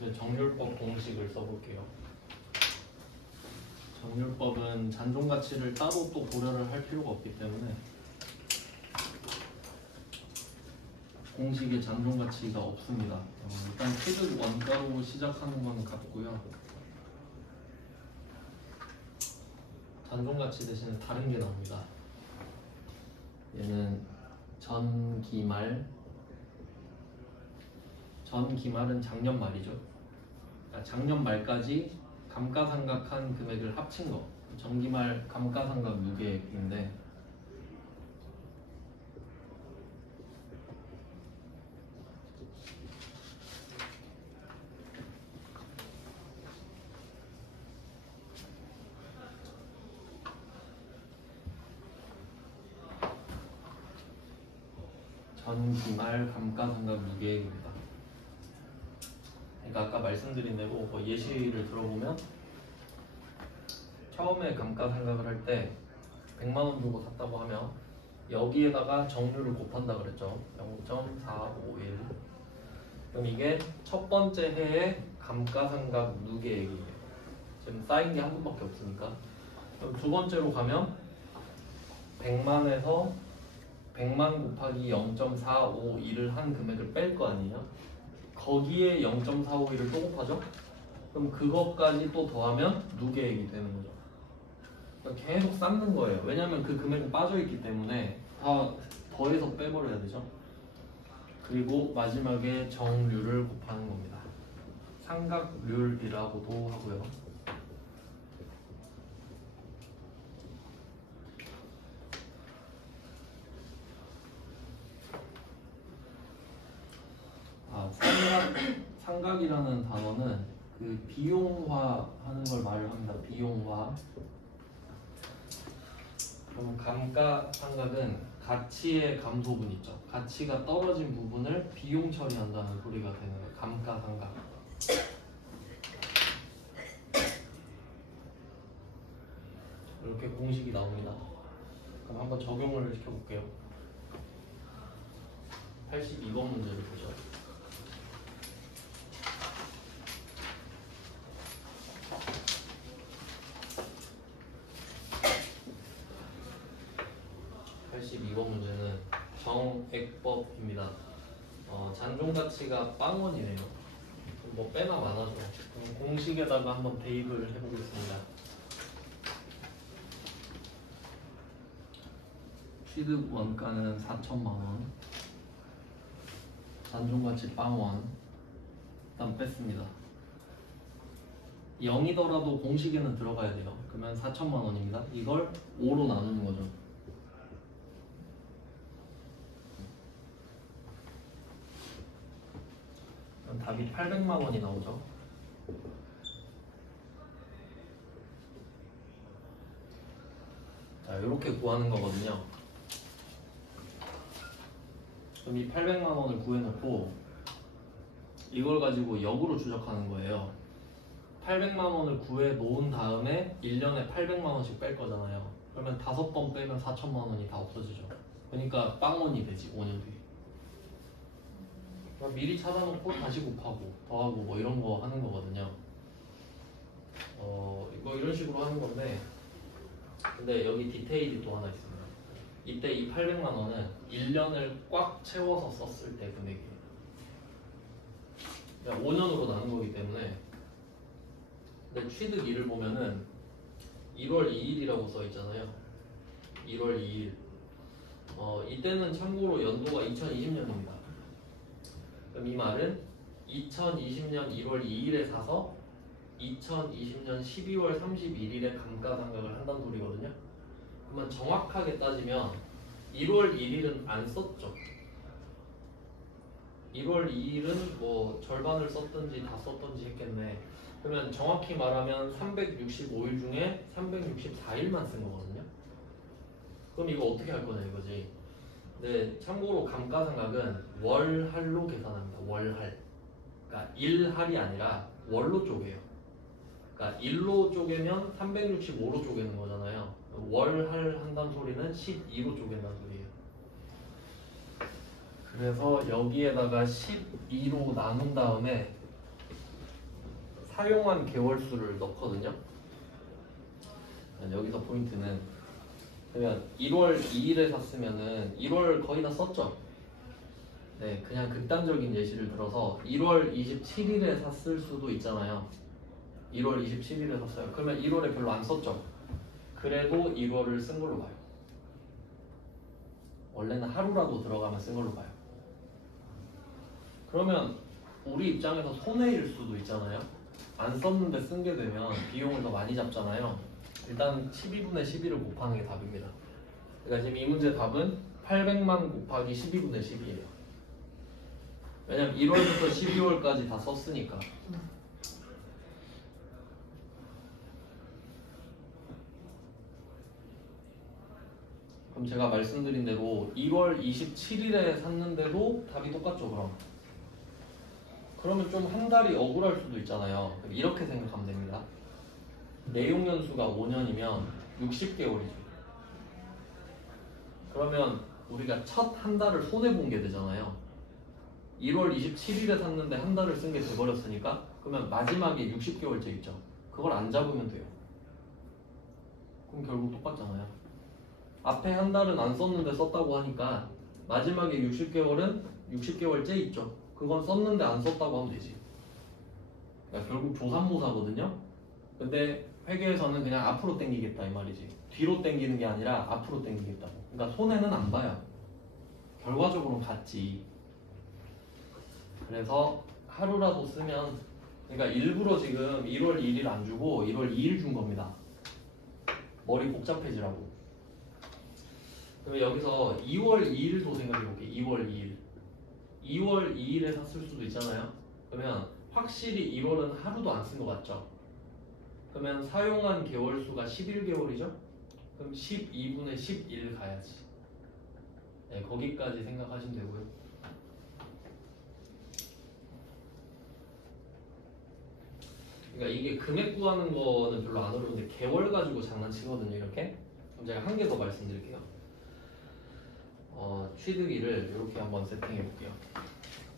이제 정률법 공식을 써볼게요. 정률법은 잔존가치를 따로 또 고려를 할 필요가 없기 때문에 공식에 잔존가치가 없습니다. 일단 취득 원가로 시작하는 건 같고요. 잔존가치 대신에 다른 게 나옵니다. 얘는 전기말, 전기말은 작년 말이죠. 그러니까 작년 말까지 감가상각한 금액을 합친 거, 전기말 감가상각 유계액인데 전기말 감가상각 유계액입니다. 그러니까 아까 말씀드린 대로 뭐 예시를 들어보면 처음에 감가상각을 할 때 100만 원 주고 샀다고 하면 여기에다가 정률을 곱한다 그랬죠. 0.451. 그럼 이게 첫 번째 해의 감가상각 누계액이에요. 지금 쌓인 게 한 번밖에 없으니까. 그럼 두 번째로 가면 100만에서 100만 곱하기 0.451을 한 금액을 뺄 거 아니에요. 거기에 0.451을 또 곱하죠. 그럼 그것까지 또 더하면 누계액이 되는 거죠. 그러니까 계속 쌓는 거예요. 왜냐하면 그 금액은 빠져있기 때문에 다 더해서 빼버려야 되죠. 그리고 마지막에 정률을 곱하는 겁니다. 상각률이라고도 하고요. 상각이라는 단어는 그 비용화 하는 걸 말을 합니다. 비용화. 그럼 감가상각은 가치의 감소분 있죠. 가치가 떨어진 부분을 비용 처리한다는 소리가 되는 거예요. 감가상각. 이렇게 공식이 나옵니다. 그럼 한번 적용을 시켜볼게요. 82번 문제를 보죠. 문제는 정액법입니다. 잔존가치가 빵원이네요. 뭐 빼나 마나죠. 공식에다가 한번 대입을 해보겠습니다. 취득 원가는 4천만원, 잔존가치 빵원. 일단 뺐습니다. 0이더라도 공식에는 들어가야 돼요. 그러면 4천만원입니다. 이걸 5로 나누는 거죠. 답이 800만 원이 나오죠. 자, 이렇게 구하는 거거든요. 그럼 이 800만 원을 구해놓고 이걸 가지고 역으로 추적하는 거예요. 800만 원을 구해 놓은 다음에 1년에 800만 원씩 뺄 거잖아요. 그러면 5번 빼면 4천만 원이 다 없어지죠. 그러니까 빵원이 되지, 5년 뒤에. 미리 찾아놓고 다시 곱하고 더하고 뭐 이런 거 하는 거거든요. 이거 이런 식으로 하는 건데, 근데 여기 디테일이 또 하나 있습니다. 이때 이 800만 원은 1년을 꽉 채워서 썼을 때 금액이에요. 그냥 5년으로 나눈 거기 때문에. 근데 취득 2를 보면은 1월 2일이라고 써 있잖아요. 1월 2일. 이때는 참고로 연도가 2020년입니다. 그럼 이 말은 2020년 1월 2일에 사서 2020년 12월 31일에 감가상각을 한다는 소리거든요. 그러면 정확하게 따지면 1월 1일은 안 썼죠. 1월 2일은 뭐 절반을 썼든지 다 썼든지 했겠네. 그러면 정확히 말하면 365일 중에 364일만 쓴 거거든요. 그럼 이거 어떻게 할 거냐 이거지. 네, 참고로 감가상각은 월할로 계산합니다. 월할. 그러니까 일할이 아니라 월로 쪼개요. 그러니까 1로 쪼개면 365로 쪼개는 거잖아요. 월할 한다는 소리는 12로 쪼갠다는 소리예요. 그래서 여기에다가 12로 나눈 다음에 사용한 개월 수를 넣거든요. 여기서 포인트는 그러면 1월 2일에 샀으면은 1월 거의 다 썼죠. 네, 그냥 극단적인 예시를 들어서 1월 27일에 샀을 수도 있잖아요. 1월 27일에 샀어요. 그러면 1월에 별로 안 썼죠. 그래도 1월을 쓴 걸로 봐요. 원래는 하루라도 들어가면 쓴 걸로 봐요. 그러면 우리 입장에서 손해일 수도 있잖아요. 안 썼는데 쓴 게 되면 비용을 더 많이 잡잖아요. 일단 12분의 12를 곱하는 게 답입니다. 그러니까 지금 이 문제 답은 800만 곱하기 12분의 10이에요. 왜냐면 1월부터 12월까지 다 썼으니까. 그럼 제가 말씀드린 대로 2월 27일에 샀는데도 답이 똑같죠, 그럼? 그러면 좀 한 달이 억울할 수도 있잖아요. 이렇게 생각하면 됩니다. 내용 연수가 5년이면 60개월이죠. 그러면 우리가 첫 한 달을 손해본 게 되잖아요. 1월 27일에 샀는데 한 달을 쓴 게 돼버렸으니까 그러면 마지막에 60개월째 있죠. 그걸 안 잡으면 돼요. 그럼 결국 똑같잖아요. 앞에 한 달은 안 썼는데 썼다고 하니까 마지막에 60개월은 60개월째 있죠. 그건 썼는데 안 썼다고 하면 되지. 그러니까 결국 조삼모사거든요. 근데 회계에서는 그냥 앞으로 당기겠다 이 말이지. 뒤로 당기는 게 아니라 앞으로 당기겠다고. 그러니까 손해는 안 봐요. 결과적으로는 같지. 그래서 하루라도 쓰면, 그러니까 일부러 지금 1월 1일 안 주고 1월 2일 준 겁니다. 머리 복잡해지라고. 그러면 여기서 2월 2일도 생각해볼게. 2월 2일. 2월 2일에 샀을 수도 있잖아요. 그러면 확실히 1월은 하루도 안 쓴 것 같죠? 그러면 사용한 개월 수가 11개월이죠? 그럼 12분의 11 가야지. 네, 거기까지 생각하시면 되고요. 그러니까 이게 금액 구하는 거는 별로 안 어려운데 개월 가지고 장난치거든요, 이렇게. 그럼 제가 한 개 더 말씀드릴게요. 취득일을 이렇게 한번 세팅해 볼게요.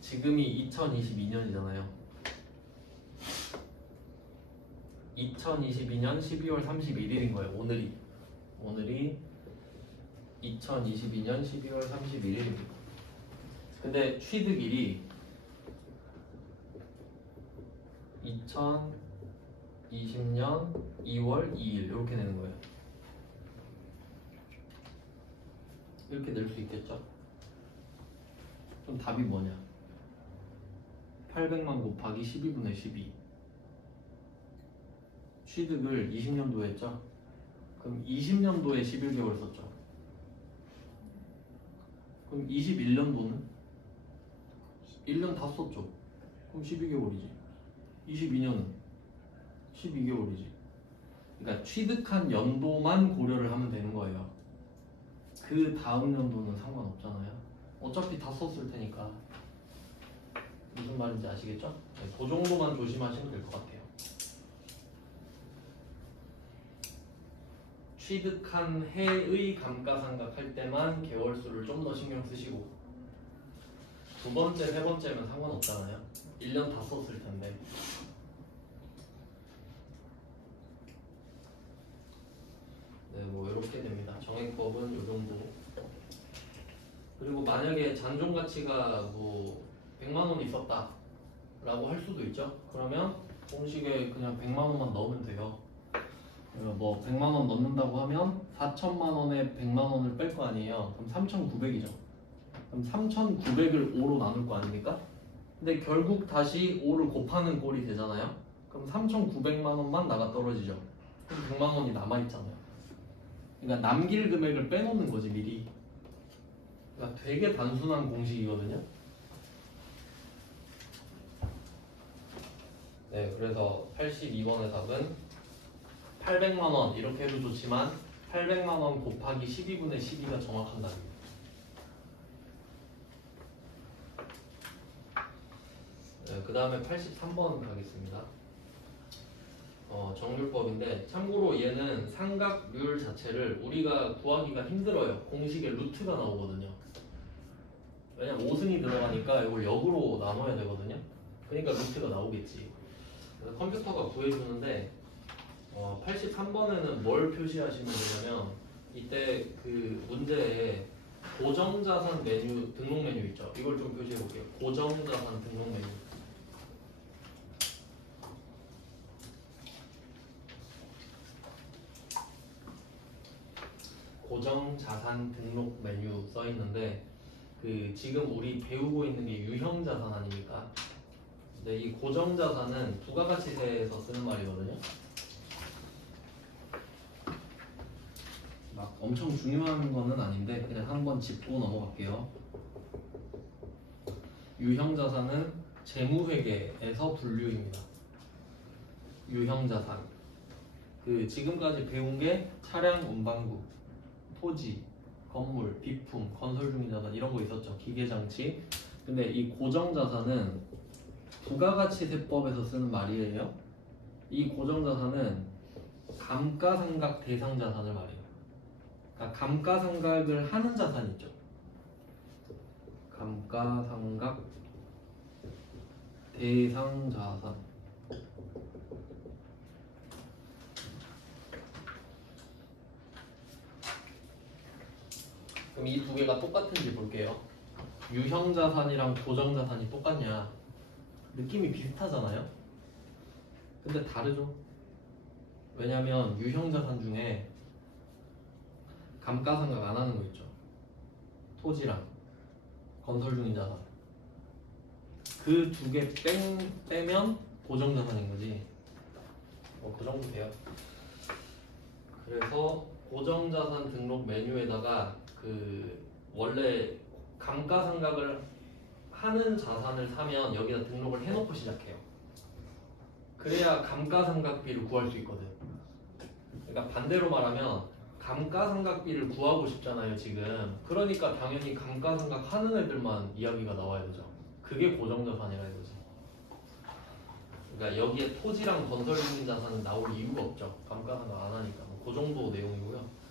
지금이 2022년이잖아요. 2022년 12월 31일인 거예요. 오늘이 2022년 12월 31일입니다. 근데 취득일이 2020년 2월 2일 이렇게 되는 거예요. 이렇게 낼 수 있겠죠? 그럼 답이 뭐냐? 800만 곱하기 12분의 12. 취득을 20년도에 했죠? 그럼 20년도에 11개월 썼죠? 그럼 21년도는? 1년 다 썼죠? 그럼 12개월이지. 22년은? 12개월이지. 그러니까 취득한 연도만 고려를 하면 되는 거예요. 그 다음 연도는 상관없잖아요. 어차피 다 썼을 테니까. 무슨 말인지 아시겠죠? 네, 그 정도만 조심하시면 될 것 같아요. 취득한 해의 감가상각 할 때만 개월수를 좀 더 신경 쓰시고, 두 번째, 세 번째면 상관없잖아요. 1년 다 썼을 텐데. 네, 뭐 이렇게 됩니다. 정액법은 이 정도. 그리고 만약에 잔존 가치가 뭐 100만 원 있었다 라고 할 수도 있죠. 그러면 공식에 그냥 100만 원만 넣으면 돼요. 뭐 100만 원 넣는다고 하면 4천만 원에 100만 원을 뺄 거 아니에요. 그럼 3,900이죠. 그럼 3,900을 5로 나눌 거 아닙니까? 근데 결국 다시 5를 곱하는 꼴이 되잖아요. 그럼 3,900만 원만 나가 떨어지죠. 그럼 100만 원이 남아있잖아요. 그러니까 남길 금액을 빼놓는 거지 미리. 그러니까 되게 단순한 공식이거든요. 네, 그래서 82번의 답은 800만 원 이렇게 해도 좋지만 800만 원 곱하기 12분의 12가 정확한 답입니다. 네, 그 다음에 83번 가겠습니다. 정률법인데 참고로 얘는 삼각률 자체를 우리가 구하기가 힘들어요. 공식에 루트가 나오거든요. 왜냐면 5승이 들어가니까 이걸 역으로 나눠야 되거든요. 그러니까 루트가 나오겠지. 그래서 컴퓨터가 구해주는데 83번에는 뭘 표시하시면 되냐면 이때 그 문제에 고정자산 메뉴 등록 메뉴 있죠. 이걸 좀 표시해 볼게요. 고정자산 등록 메뉴. 고정자산 등록 메뉴 써 있는데 그 지금 우리 배우고 있는 게 유형자산 아닙니까? 근데 이 고정자산은 부가가치세에서 쓰는 말이거든요. 막 엄청 중요한 거는 아닌데 그냥 한번 짚고 넘어갈게요. 유형자산은 재무회계에서 분류입니다. 유형자산. 그 지금까지 배운 게 차량 운반구, 토지, 건물, 비품, 건설 중인 자산 이런 거 있었죠. 기계장치. 근데 이 고정자산은 부가가치세법에서 쓰는 말이에요. 이 고정자산은 감가상각 대상자산을 말해요. 그러니까 감가상각을 하는 자산 있죠. 감가상각 대상자산. 그럼 이 두 개가 똑같은지 볼게요. 유형자산이랑 고정자산이 똑같냐? 느낌이 비슷하잖아요? 근데 다르죠? 왜냐면 유형자산 중에 감가상각 안 하는 거 있죠. 토지랑 건설 중인 자산. 그 두 개 빼면 고정자산인 거지. 그 정도 돼요. 그래서 고정자산 등록 메뉴에다가 그 원래 감가상각을 하는 자산을 사면 여기다 등록을 해놓고 시작해요. 그래야 감가상각비를 구할 수 있거든. 그러니까 반대로 말하면 감가상각비를 구하고 싶잖아요 지금. 그러니까 당연히 감가상각 하는 애들만 이야기가 나와야 되죠. 그게 고정자산이라 이거지. 그러니까 여기에 토지랑 건설 중인 자산은 나올 이유가 없죠. 감가상각 안 하니까. 그 정도 내용이고요.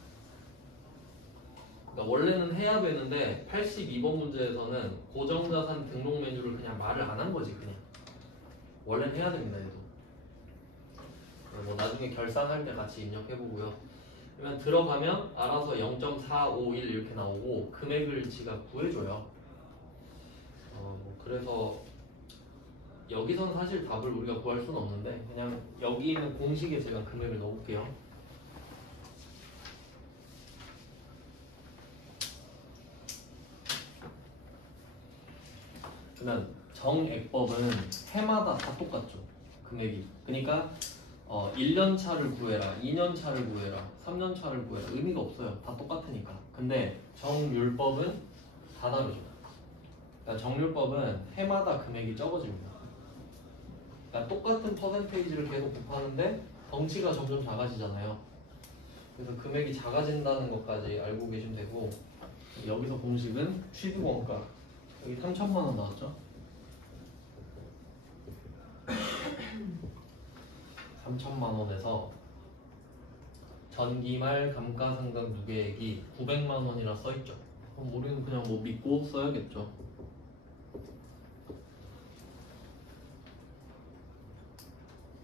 그러니까 원래는 해야 되는데 82번 문제에서는 고정자산 등록 메뉴를 그냥 말을 안 한 거지 그냥. 원래는 해야 됩니다 얘도. 뭐 나중에 결산할 때 같이 입력해보고요. 그러면 들어가면 알아서 0.451 이렇게 나오고 금액을 지가 구해줘요. 뭐 그래서 여기선 사실 답을 우리가 구할 수는 없는데 그냥 여기 있는 공식에 제가 금액을 넣어볼게요. 그러면 정액법은 해마다 다 똑같죠. 금액이. 그러니까 1년 차를 구해라, 2년 차를 구해라, 3년 차를 구해라 의미가 없어요. 다 똑같으니까. 근데 정률법은 다 다르죠. 그러니까 정률법은 해마다 금액이 적어집니다. 그러니까 똑같은 퍼센테이지를 계속 곱하는데 덩치가 점점 작아지잖아요. 그래서 금액이 작아진다는 것까지 알고 계시면 되고, 여기서 공식은 취득원가 여기 3천만 원 나왔죠? 3천만 원에서 전기말 감가상각 무게액이 900만 원이라 써있죠. 그럼 우리는 그냥 뭐 믿고 써야겠죠.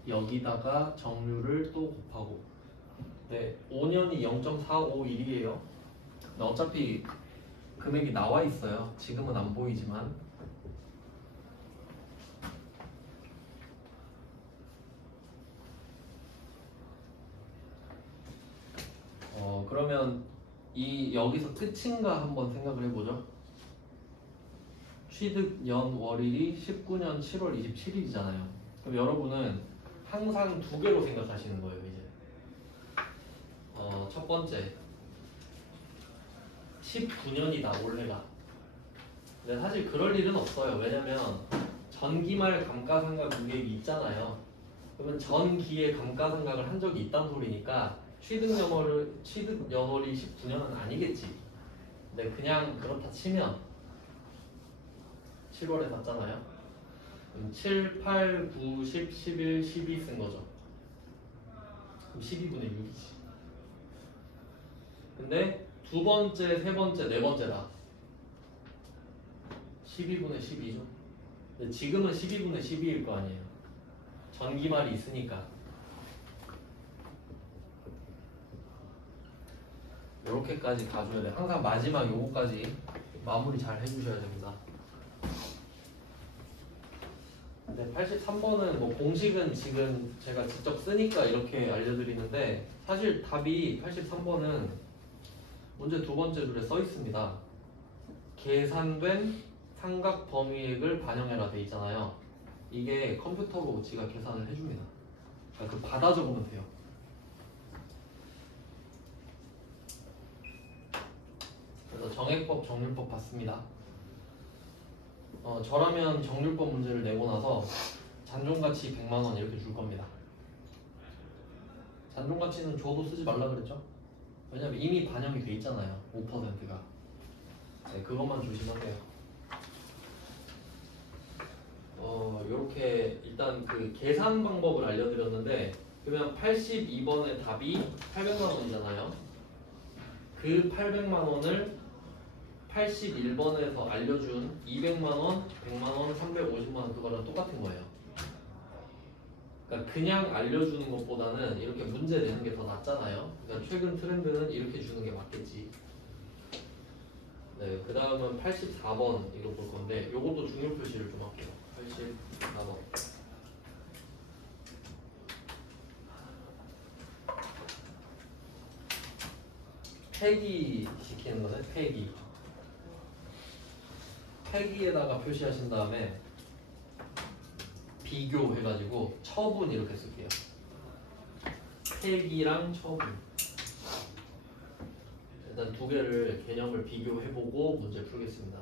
여기다가 정률을 또 곱하고. 네, 5년이 0.451이에요. 어차피 금액이 나와 있어요. 지금은 안 보이지만. 그러면 이 여기서 끝인가 한번 생각을 해보죠. 취득 연 월일이 19년 7월 27일이잖아요. 그럼 여러분은 항상 두 개로 생각하시는 거예요. 이제 첫 번째 19년이다 올해가. 근데 사실 그럴 일은 없어요. 왜냐면 전기말 감가상각 무게액이 있잖아요. 그러면 전기에 감가상각을 한 적이 있다는 소리니까 취득 연월이 19년은 아니겠지. 근데 그냥 그렇다 치면 7월에 샀잖아요. 그럼 7, 8, 9, 10, 11, 12 쓴 거죠. 그럼 12분의 6이지. 근데 두 번째, 세 번째, 네 번째다. 12분의 12죠. 근데 지금은 12분의 12일 거 아니에요. 전기말이 있으니까. 요렇게까지 가줘야 돼. 항상 마지막 요거까지 마무리 잘 해주셔야 됩니다. 네, 83번은 뭐 공식은 지금 제가 직접 쓰니까 이렇게 알려드리는데 사실 답이 83번은 문제 두 번째 줄에 써 있습니다. 계산된 삼각 범위액을 반영해라 돼 있잖아요. 이게 컴퓨터로 지가 계산을 해줍니다. 그러니까 그 받아 적으면 돼요. 그래서 정액법, 정률법 봤습니다. 저라면 정률법 문제를 내고 나서 잔존가치 100만원 이렇게 줄 겁니다. 잔존가치는 줘도 쓰지 말라 그랬죠? 왜냐면 이미 반영이 돼 있잖아요. 5%가. 네, 그것만 조심하세요. 요렇게 일단 그 계산 방법을 알려드렸는데 그러면 82번의 답이 800만원이잖아요. 그 800만원을 81번에서 알려준 200만원, 100만원, 350만원 그거랑 똑같은 거예요. 그러니까 그냥 알려주는 것보다는 이렇게 문제 내는 게 더 낫잖아요. 그러니까 최근 트렌드는 이렇게 주는 게 맞겠지. 네, 그 다음은 84번 이거 볼 건데 요것도 중요 표시를 좀 할게요. 84번. 폐기 시키는 거네, 폐기. 폐기에다가 표시하신 다음에 비교해가지고 처분 이렇게 쓸게요. 폐기랑 처분. 일단 두 개를 개념을 비교해보고 문제 풀겠습니다.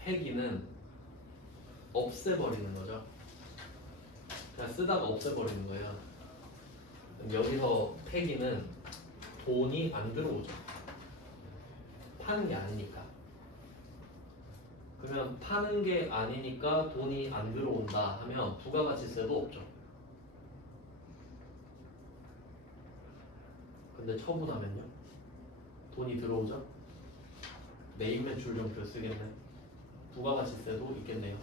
폐기는 없애버리는 거죠. 그냥 쓰다가 없애버리는 거예요. 그럼 여기서 폐기는 돈이 안 들어오죠. 파는 게 아니니까. 그러면 파는 게 아니니까 돈이 안 들어온다 하면 부가가치세도 없죠. 근데 처분하면요? 돈이 들어오죠? 매입 매출점표 쓰겠네. 부가가치세도 있겠네요.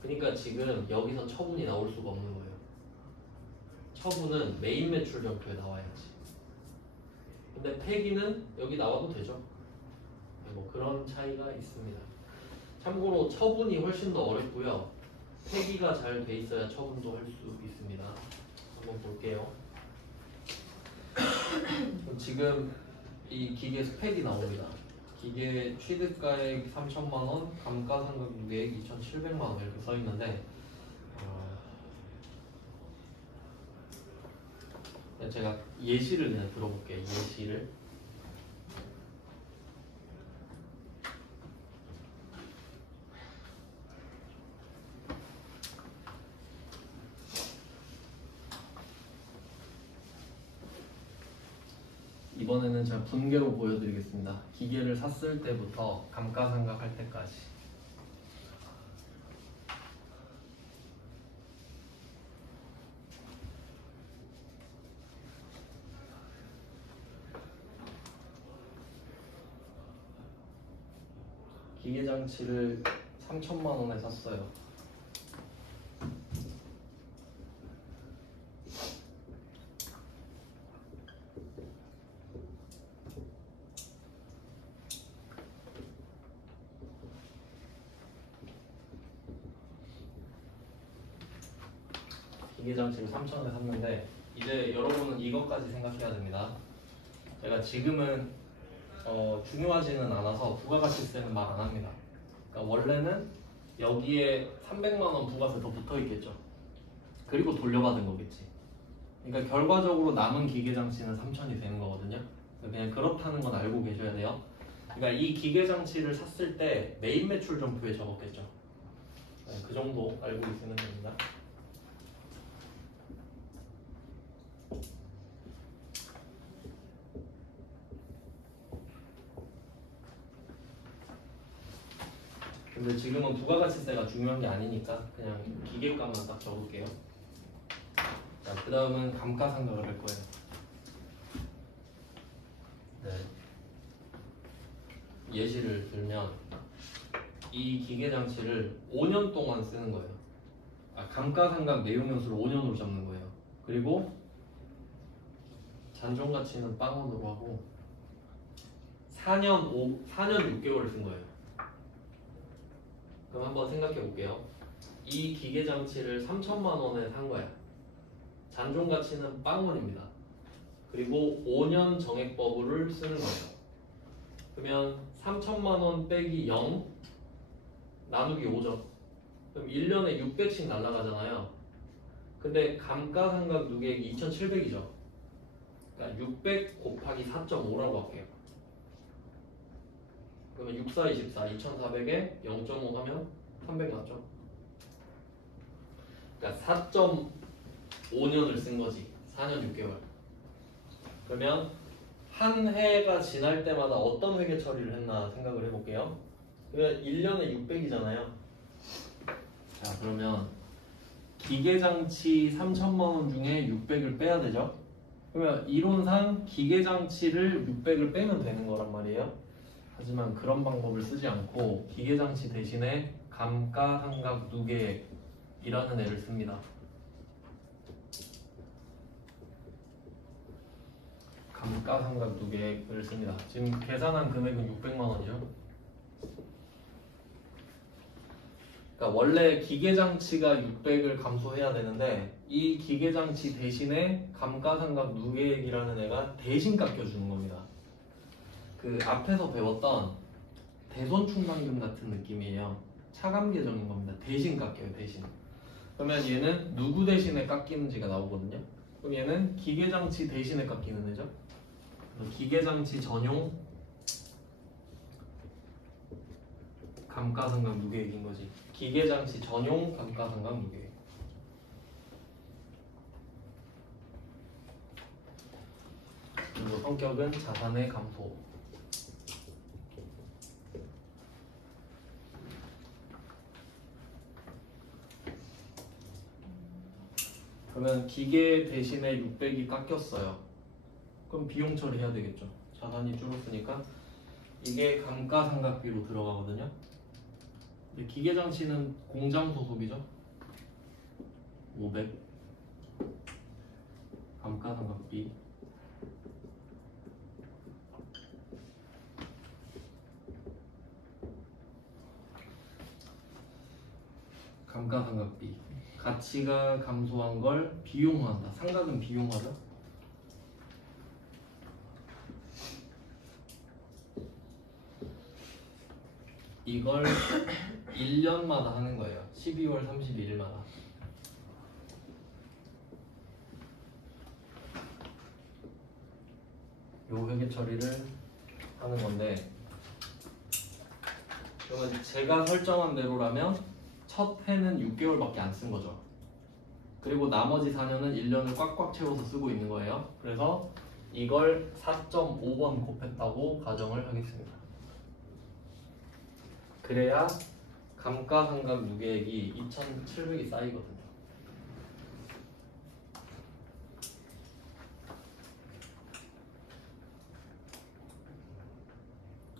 그러니까 지금 여기서 처분이 나올 수가 없는 거예요. 처분은 매입 매출점표에 나와야지. 근데 폐기는 여기 나와도 되죠. 뭐 그런 차이가 있습니다. 참고로 처분이 훨씬 더 어렵고요. 폐기가 잘 돼 있어야 처분도 할 수 있습니다. 한번 볼게요. 지금 이 기계에서 폐기 나옵니다. 기계 취득가액 3,000만원, 감가상각유계액 2,700만원 이렇게 써 있는데 제가 예시를 그냥 들어볼게요. 예시를. 이번에는 제가 분개로 보여드리겠습니다. 기계를 샀을 때부터 감가상각 할 때까지. 기계장치를 3,000만원에 샀어요. 기계장치를 3,000원에 샀는데 이제 여러분은 이것까지 생각해야 됩니다. 제가 지금은 중요하지는 않아서 부가가치세는 말 안 합니다. 그러니까 원래는 여기에 300만원 부가세 더 붙어 있겠죠. 그리고 돌려받은 거겠지. 그러니까 결과적으로 남은 기계장치는 3,000이 되는 거거든요. 그냥 그렇다는 건 알고 계셔야 돼요. 그러니까 이 기계장치를 샀을 때 매입 매출 점표에 적었겠죠. 네, 그 정도 알고 있으면 됩니다. 근데 지금은 부가가치세가 중요한 게 아니니까 그냥 기계값만 딱 적을게요. 자, 그 다음은 감가상각을 할 거예요. 네. 예시를 들면 이 기계장치를 5년 동안 쓰는 거예요. 감가상각 내용연수를 5년으로 잡는 거예요. 그리고 잔존가치는 빵원으로 하고 4년 6개월을 쓴 거예요. 그럼 한번 생각해 볼게요. 이 기계장치를 3천만 원에 산 거야. 잔존가치는 빵원입니다. 그리고 5년 정액버블을 쓰는 거예요. 그러면 3천만 원 빼기 0 나누기 5죠. 그럼 1년에 600씩 날아가잖아요. 근데 감가상각 누계액이 2,700이죠. 그러니까 600 곱하기 4.5라고 할게요. 그러면 6, 4, 24, 2,400에 0.5 하면 300 맞죠? 그러니까 4.5년을 쓴 거지. 4년 6개월. 그러면 한 해가 지날 때마다 어떤 회계 처리를 했나 생각을 해볼게요. 그러면 1년에 600이잖아요. 자, 그러면 기계장치 3천만 원 중에 600을 빼야 되죠. 그러면 이론상 기계장치를 600을 빼면 되는 거란 말이에요. 하지만 그런 방법을 쓰지 않고 기계장치 대신에 감가상각 누계액이라는 애를 씁니다. 감가상각 누계액을 씁니다. 지금 계산한 금액은 600만 원이죠. 그러니까 원래 기계장치가 600을 감소해야 되는데 이 기계장치 대신에 감가상각 누계액이라는 애가 대신 깎여주는 겁니다. 그 앞에서 배웠던 대손충당금 같은 느낌이에요. 차감 계정인 겁니다. 대신 깎여요. 대신. 그러면 얘는 누구 대신에 깎이는지가 나오거든요. 그럼 얘는 기계장치 대신에 깎이는 애죠. 기계장치 전용 감가상각 누계액인 거지. 기계장치 전용 감가상각 누계액. 그리고 성격은 자산의 감소. 그러면 기계 대신에 600이 깎였어요. 그럼 비용 처리해야 되겠죠. 자산이 줄었으니까 이게 감가상각비로 들어가거든요. 근데 기계장치는 공장 소속이죠. 500 감가상각비 감가상각비 가치가 감소한 걸 비용화한다. 상각은 비용화죠. 이걸 1년마다 하는 거예요. 12월 31일마다. 요 회계 처리를 하는 건데, 그러면 제가 설정한 대로라면 첫 해는 6개월밖에 안 쓴 거죠. 그리고 나머지 4년은 1년을 꽉꽉 채워서 쓰고 있는 거예요. 그래서 이걸 4.5번 곱했다고 가정을 하겠습니다. 그래야 감가상각 누계액이 2,700이 쌓이거든요.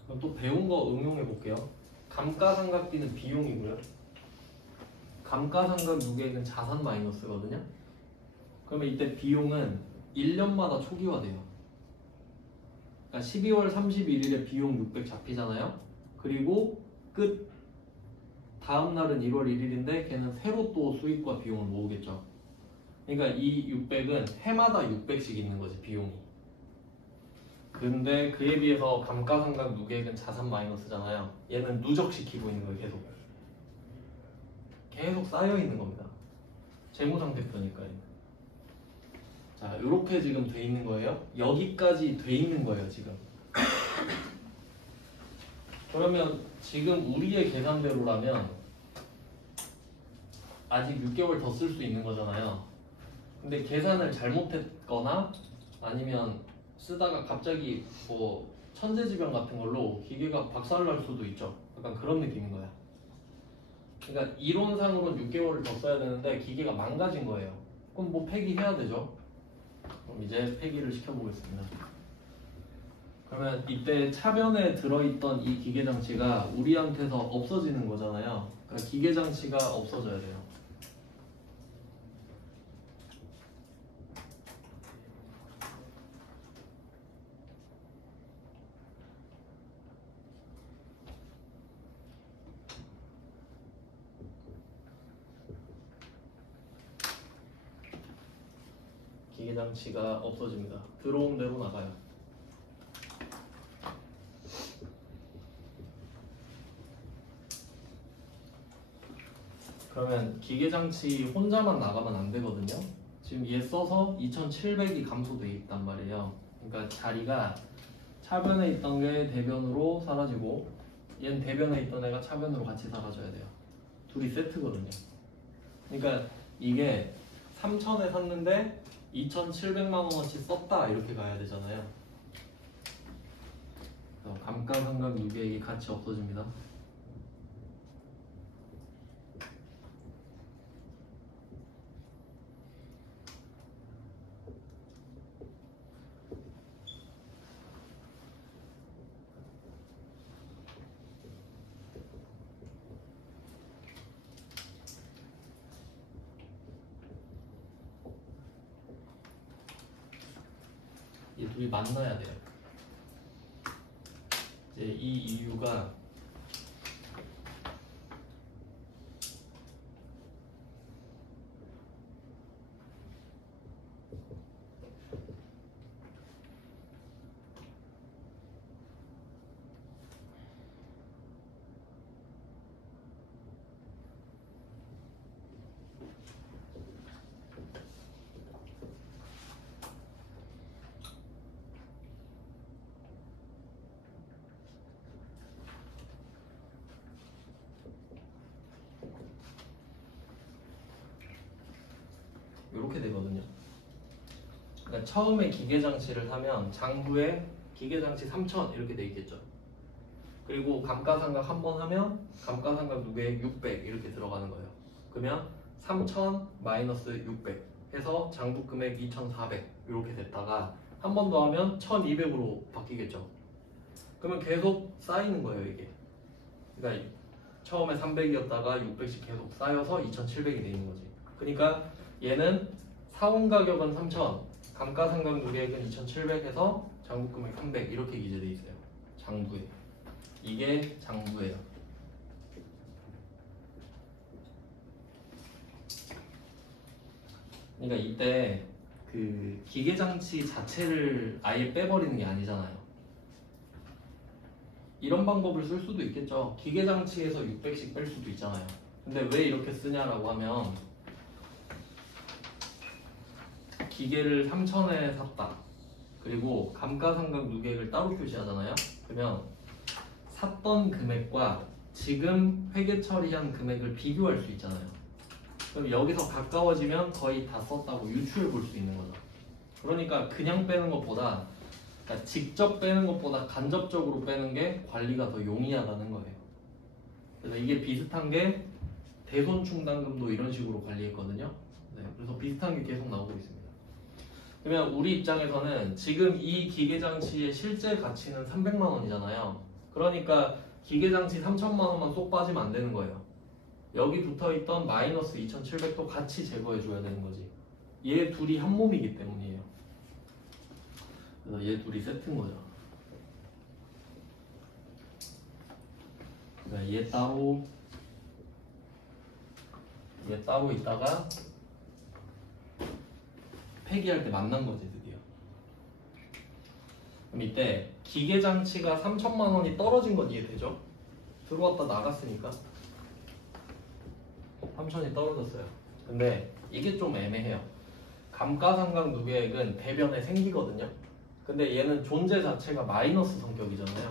그럼 또 배운 거 응용해 볼게요. 감가상각비는 비용이고요. 감가상각 누계액은 자산 마이너스거든요. 그러면 이때 비용은 1년마다 초기화돼요. 그러니까 12월 31일에 비용 600 잡히잖아요. 그리고 끝 다음 날은 1월 1일인데 걔는 새로 또 수익과 비용을 모으겠죠. 그러니까 이 600은 해마다 600씩 있는 거지, 비용이. 근데 그에 비해서 감가상각 누계액은 자산 마이너스잖아요. 얘는 누적시키고 있는 거예요. 계속 쌓여 있는 겁니다. 재무상태표니까요. 자, 이렇게 지금 돼 있는 거예요. 여기까지 돼 있는 거예요, 지금. 그러면 지금 우리의 계산대로라면 아직 6개월 더 쓸 수 있는 거잖아요. 근데 계산을 잘못했거나 아니면 쓰다가 갑자기 뭐 천재지변 같은 걸로 기계가 박살날 수도 있죠. 약간 그런 느낌인 거야. 그러니까 이론상으로는 6개월을 더 써야 되는데 기계가 망가진 거예요. 그럼 뭐 폐기해야 되죠. 그럼 이제 폐기를 시켜보겠습니다. 그러면 이때 차변에 들어있던 이 기계장치가 우리한테서 없어지는 거잖아요. 그러니까 기계장치가 없어져야 돼요. 기계장치가 없어집니다. 들어온 대로 나가요. 그러면 기계장치 혼자만 나가면 안 되거든요. 지금 얘 써서 2700이 감소돼 있단 말이에요. 그러니까 자리가 차변에 있던 게 대변으로 사라지고 얘는 대변에 있던 애가 차변으로 같이 사라져야 돼요. 둘이 세트거든요. 그러니까 이게 3000에 샀는데 2700만 원어치 썼다 이렇게 가야 되잖아요. 감가상각 유계액이 같이 없어집니다. 이 둘이 만나야 돼요. 이제 이 이유가 이렇게 되거든요. 그러니까 처음에 기계장치를 사면 장부에 기계장치 3000 이렇게 돼 있겠죠. 그리고 감가상각 한 번 하면 감가상각 누계액 600 이렇게 들어가는 거예요. 그러면 3000 마이너스 600 해서 장부 금액 2400 이렇게 됐다가 한 번 더 하면 1200으로 바뀌겠죠. 그러면 계속 쌓이는 거예요 이게. 그러니까 처음에 300이었다가 600씩 계속 쌓여서 2700이 되는 거지. 그러니까 얘는 사온 가격은 3000, 감가상각 누계액은 2700 해서 장부금액 300 이렇게 기재돼 있어요. 장부에. 이게 장부예요. 그러니까 이때 그 기계장치 자체를 아예 빼버리는 게 아니잖아요. 이런 방법을 쓸 수도 있겠죠. 기계장치에서 600씩 뺄 수도 있잖아요. 근데 왜 이렇게 쓰냐라고 하면 기계를 3000에 샀다. 그리고 감가상각 누계액을 따로 표시하잖아요. 그러면 샀던 금액과 지금 회계 처리한 금액을 비교할 수 있잖아요. 그럼 여기서 가까워지면 거의 다 썼다고 유추해 볼 수 있는 거죠. 그러니까 그냥 빼는 것보다, 그러니까 직접 빼는 것보다 간접적으로 빼는 게 관리가 더 용이하다는 거예요. 그래서 이게 비슷한 게 대손충당금도 이런 식으로 관리했거든요. 네, 그래서 비슷한 게 계속 나오고 있습니다. 그러면 우리 입장에서는 지금 이 기계장치의 실제 가치는 300만 원이잖아요. 그러니까 기계장치 3천만 원만 쏙 빠지면 안 되는 거예요. 여기 붙어있던 마이너스 2700도 같이 제거해줘야 되는 거지. 얘 둘이 한 몸이기 때문이에요. 그래서 얘 둘이 세트인 거죠. 그러니까 얘 따로 있다가 폐기할 때 만난 거지 드디어. 그럼 이때 기계장치가 3천만 원이 떨어진 건 이해되죠? 들어왔다 나갔으니까 3천이 떨어졌어요. 근데 이게 좀 애매해요. 감가상각 누계액은 대변에 생기거든요. 근데 얘는 존재 자체가 마이너스 성격이잖아요.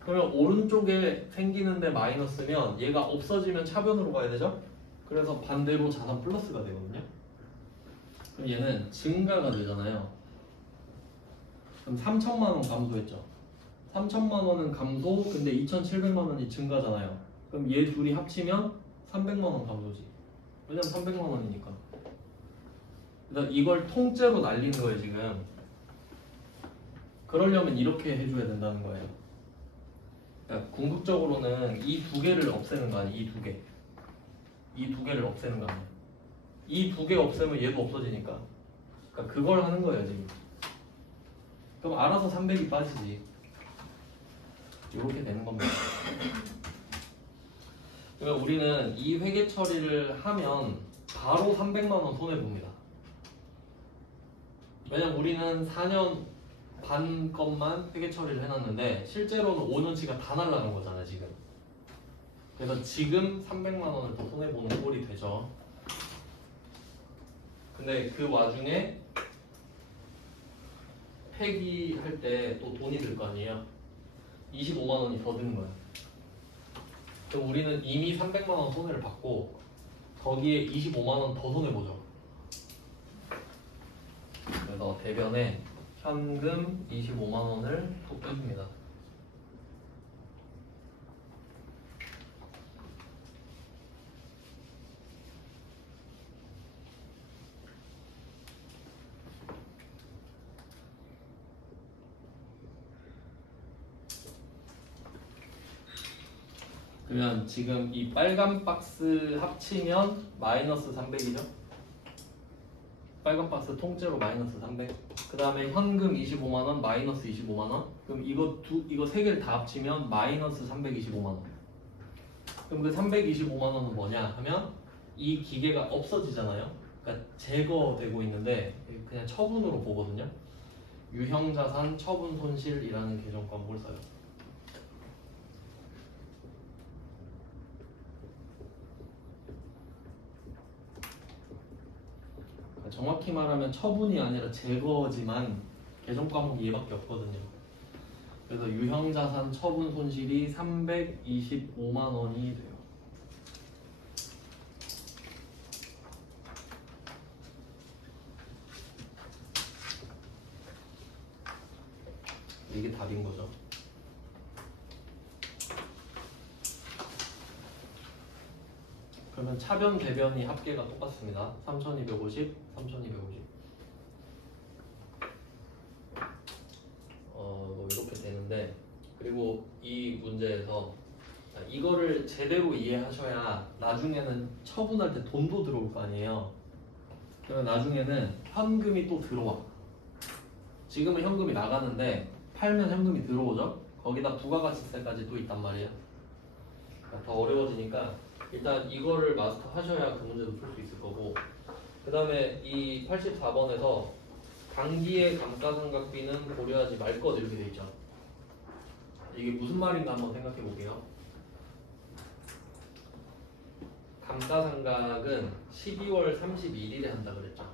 그러면 오른쪽에 생기는데 마이너스면 얘가 없어지면 차변으로 가야 되죠? 그래서 반대로 자산 플러스가 되거든요. 그럼 얘는 증가가 되잖아요. 그럼 3천만 원 감소했죠. 3천만 원은 감소, 근데 2,700만 원이 증가잖아요. 그럼 얘 둘이 합치면 300만 원 감소지. 왜냐면 300만 원이니까. 그래서 이걸 통째로 날리는 거예요 지금. 그러려면 이렇게 해줘야 된다는 거예요. 그러니까 궁극적으로는 이 두 개를 없애는 거 아니에요. 이 두 개를 없애는 거 아니에요. 이 두 개 없애면 얘도 없어지니까. 그러니까 그걸 하는 거예요 지금. 그럼 알아서 300이 빠지지. 이렇게 되는 겁니다. 그러니까 우리는 이 회계 처리를 하면 바로 300만 원 손해 봅니다. 왜냐면 우리는 4년 반 것만 회계 처리를 해놨는데 실제로는 5년치가 다 날라간 거잖아요 지금. 그래서 지금 300만 원을 더 손해보는 꼴이 되죠. 근데 그 와중에 폐기할 때 또 돈이 들 거 아니에요. 25만 원이 더 드는 거예요. 그럼 우리는 이미 300만 원 손해를 받고 거기에 25만 원 더 손해보죠. 그래서 대변에 현금 25만 원을 또 빼줍니다. 그러면 지금 이 빨간 박스 합치면 마이너스 300이죠? 빨간 박스 통째로 마이너스 300. 그 다음에 현금 25만원 마이너스 25만원. 그럼 이거 세 개를 다 합치면 마이너스 325만원. 그럼 그 325만원은 뭐냐 하면 이 기계가 없어지잖아요. 그러니까 제거되고 있는데 그냥 처분으로 보거든요. 유형자산 처분 손실이라는 계정 과목을 써요. 정확히 말하면 처분이 아니라 제거지만 계정 과목이 얘밖에 없거든요. 그래서 유형자산 처분 손실이 325만 원이 돼요. 이게 답인 거죠. 그러면 차변 대변이 합계가 똑같습니다. 3250, 3250. 뭐 이렇게 되는데, 그리고 이 문제에서 이거를 제대로 이해하셔야 나중에는 처분할 때 돈도 들어올 거 아니에요. 그러면 나중에는 현금이 또 들어와. 지금은 현금이 나가는데 팔면 현금이 들어오죠. 거기다 부가가치세까지 또 있단 말이에요. 더 어려워지니까 일단 이거를 마스터 하셔야 그 문제도 풀 수 있을 거고, 그 다음에 이 84번에서 당기의 감가상각비는 고려하지 말 것 이렇게 돼 있죠. 이게 무슨 말인가 한번 생각해 볼게요. 감가상각은 12월 31일에 한다 그랬죠.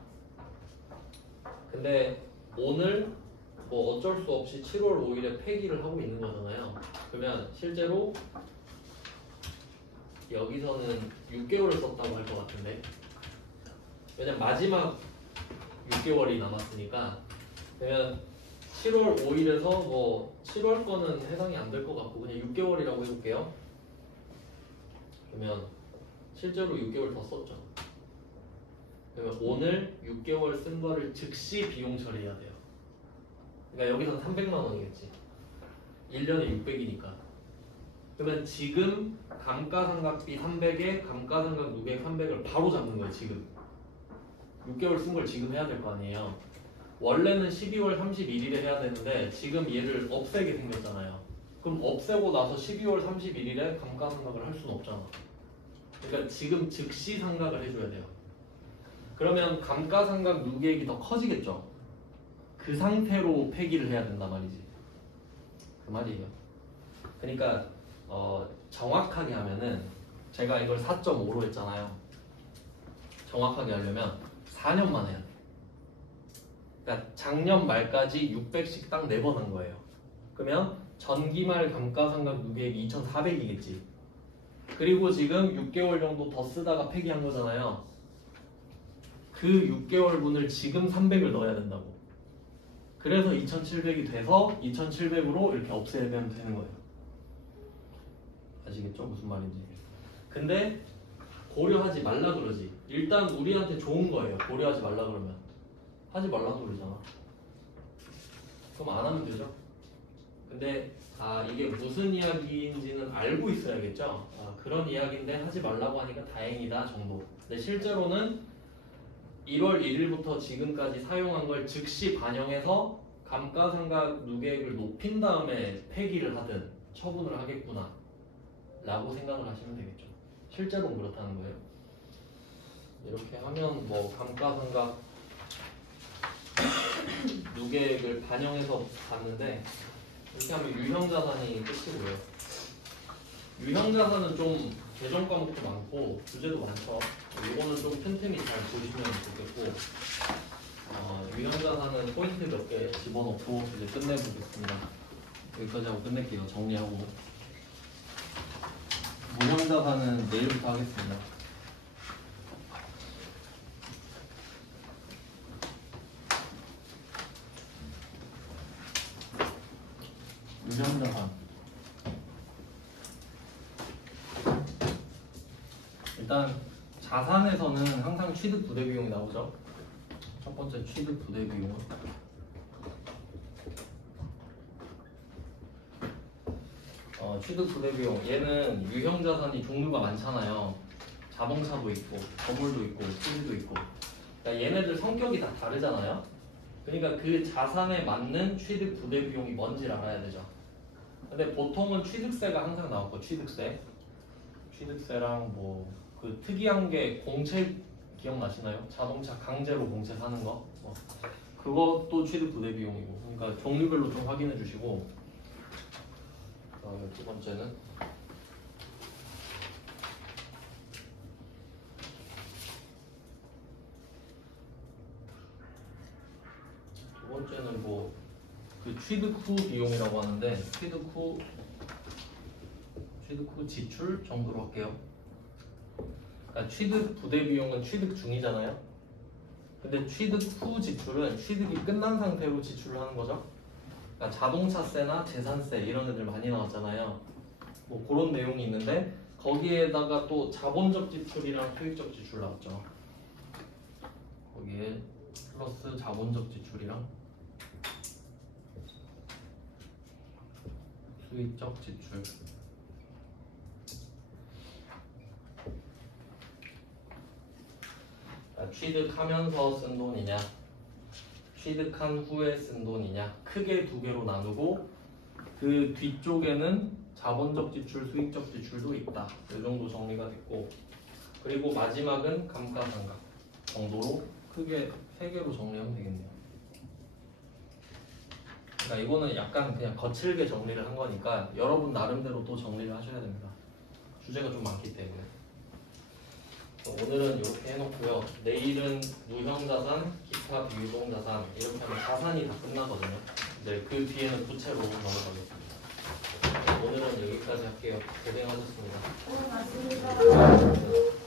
근데 오늘 뭐 어쩔 수 없이 7월 5일에 폐기를 하고 있는 거잖아요. 그러면 실제로 여기서는 6개월을 썼다고 할 것 같은데, 왜냐면 마지막 6개월이 남았으니까. 그러면 7월 5일에서 뭐 7월 거는 해당이 안 될 것 같고 그냥 6개월이라고 해볼게요. 그러면 실제로 6개월 더 썼죠. 그러면 오늘 6개월 쓴 거를 즉시 비용 처리해야 돼요. 그러니까 여기서는 300만 원이겠지. 1년에 600이니까. 그러면 지금 감가상각비 300에 감가상각 누계 300을 바로 잡는 거예요. 지금 6개월 쓴 걸 지금 해야 될 거 아니에요. 원래는 12월 31일에 해야 되는데 지금 얘를 없애게 생겼잖아요. 그럼 없애고 나서 12월 31일에 감가상각을 할 수는 없잖아. 그러니까 지금 즉시 상각을 해줘야 돼요. 그러면 감가상각 누계액이 더 커지겠죠. 그 상태로 폐기를 해야 된단 말이지. 그 말이에요. 그러니까 정확하게 하면은 제가 이걸 4.5로 했잖아요. 정확하게 하려면 4년만 해야 돼. 그러니까 작년 말까지 600씩 딱 4번 한 거예요. 그러면 전기말 감가상각 누계액이 2,400이겠지. 그리고 지금 6개월 정도 더 쓰다가 폐기한 거잖아요. 그 6개월 분을 지금 300을 넣어야 된다고. 그래서 2,700이 돼서 2,700으로 이렇게 없애면 되는 거예요. 아시겠죠? 무슨 말인지. 근데 고려하지 말라 그러지. 일단 우리한테 좋은 거예요. 고려하지 말라 그러면. 하지 말라는 소리잖아. 그럼 안 하면 되죠. 근데 이게 무슨 이야기인지는 알고 있어야겠죠. 그런 이야기인데 하지 말라고 하니까 다행이다 정도. 근데 실제로는 1월 1일부터 지금까지 사용한 걸 즉시 반영해서 감가상각 누계액을 높인 다음에 폐기를 하든 처분을 하겠구나 라고 생각을 하시면 되겠죠. 실제로는 그렇다는 거예요. 이렇게 하면 뭐 감가상각 누계획을 반영해서 봤는데 이렇게 하면 유형자산이 끝이고요. 유형자산은 좀 개정 과목도 많고 주제도 많죠. 이거는 좀 틈틈이 잘 보시면 좋겠고 유형자산은 포인트 몇 개 집어넣고 이제 끝내보겠습니다. 여기까지 하고 끝낼게요. 정리하고 무형자산은 내일부터 하겠습니다. 유형자산 일단 자산에서는 항상 취득 부대 비용이 나오죠. 첫 번째 취득 부대 비용은 취득 부대 비용 얘는 유형 자산이 종류가 많잖아요. 자동차도 있고 건물도 있고 토지도 있고 그러니까 얘네들 성격이 다 다르잖아요. 그러니까 그 자산에 맞는 취득 부대 비용이 뭔지를 알아야 되죠. 근데 보통은 취득세가 항상 나왔고 취득세랑 뭐 그 특이한 게 공채 기억나시나요? 자동차 강제로 공채 사는 거 그것도 취득 부대 비용이고 그러니까 종류별로 좀 확인해 주시고 그다음에 두 번째는 뭐 그 취득 후 비용이라고 하는데 취득 후 지출 정도로 할게요. 그러니까 취득 부대 비용은 취득 중이잖아요. 근데 취득 후 지출은 취득이 끝난 상태로 지출을 하는 거죠. 그러니까 자동차세나 재산세 이런 애들 많이 나왔잖아요. 뭐 그런 내용이 있는데 거기에다가 또 자본적 지출이랑 수익적 지출 나왔죠. 거기에 플러스 자본적 지출이랑 수익적 지출. 취득하면서 쓴 돈이냐 취득한 후에 쓴 돈이냐 크게 두 개로 나누고 그 뒤쪽에는 자본적 지출, 수익적 지출도 있다. 이 정도 정리가 됐고 그리고 마지막은 감가상각 정도로 크게 세 개로 정리하면 되겠네요. 그러니까 이거는 약간 그냥 거칠게 정리를 한 거니까 여러분 나름대로 또 정리를 하셔야 됩니다. 주제가 좀 많기 때문에. 오늘은 이렇게 해놓고요. 내일은 유형자산, 기타 비유동자산 이렇게 하면 자산이 다 끝나거든요. 이제 그 뒤에는 부채로 넘어가겠습니다. 오늘은 여기까지 할게요. 고생하셨습니다. 고맙습니다.